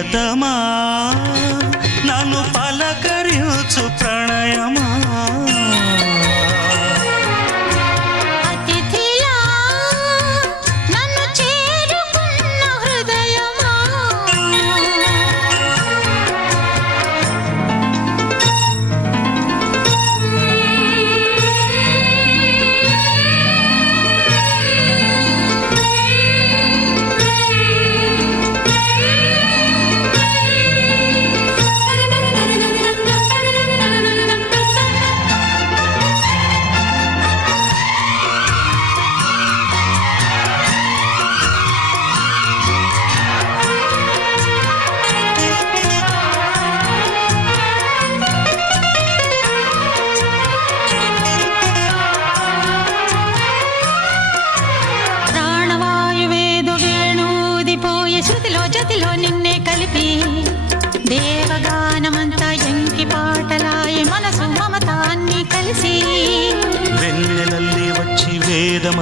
ప్రియతమా నన్ను పలకరించు ప్రణయమా శృతిలో జతిలో నిన్నే కలిపి దేవగానమంతా ఎంకి పాటలాయే మనసు మమతాన్ని కలిసి వెన్నెలల్లి వచ్చి వేదమంతా